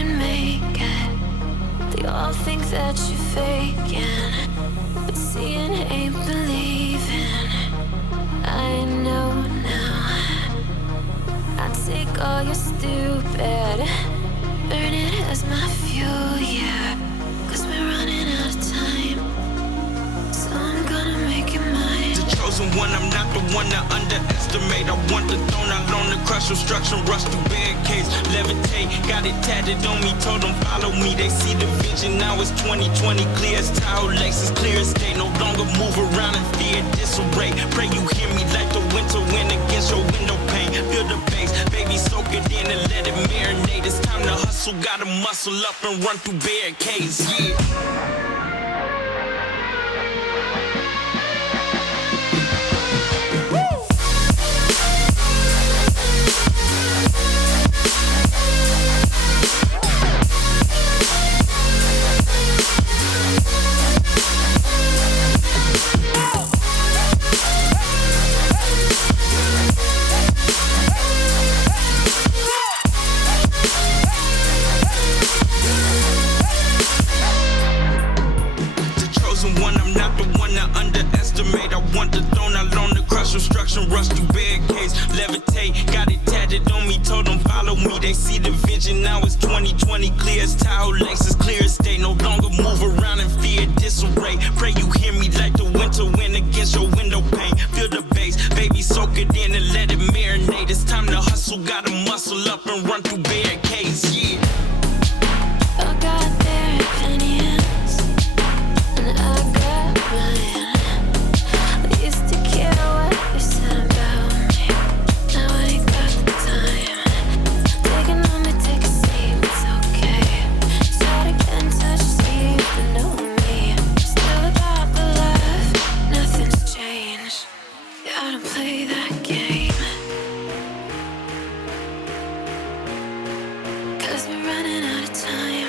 couldn't make it. They all think that you're faking, but seeing ain't believing. I know now. I take all your stupid, burn it as my fuel, yeah. 'Cause we're running out of time, so I'm gonna make it mine. The chosen one, I'm not the one to underestimate. I want the throne, I loan the crush, obstruction, rush through barricades, levitate. Got it tatted on me, told them follow me. They see the vision, now it's 2020, clear as tile, Lexus, clear as day. No longer move around in fear, disarray. Pray you hear me like the winter wind against your window pane. Feel the bass, baby, soak it in and let it marinate. It's time to hustle, gotta muscle up and run through barricades, yeah. One, I'm not the one to underestimate. I want the throne, I loan the crush, obstruction, rush through barricades, levitate. Got it tatted on me, told them follow me. They see the vision, now it's 2020, clear as tile, Lexus, clear as day. No longer move around in fear, disarray. Pray you hear me like the winter wind against your window pane. Feel the bass, baby, soak it in and let it marinate. It's time to hustle, gotta muscle up and run through barricades, yeah. I got their opinions, and I got mine. I used to care what they said about me. Now I ain't got the time. Taking on me, take a seat, it's okay. Start again, touch, see, you know me. Still about the love, nothing's changed. Gotta play that game, 'cause we're running out of time.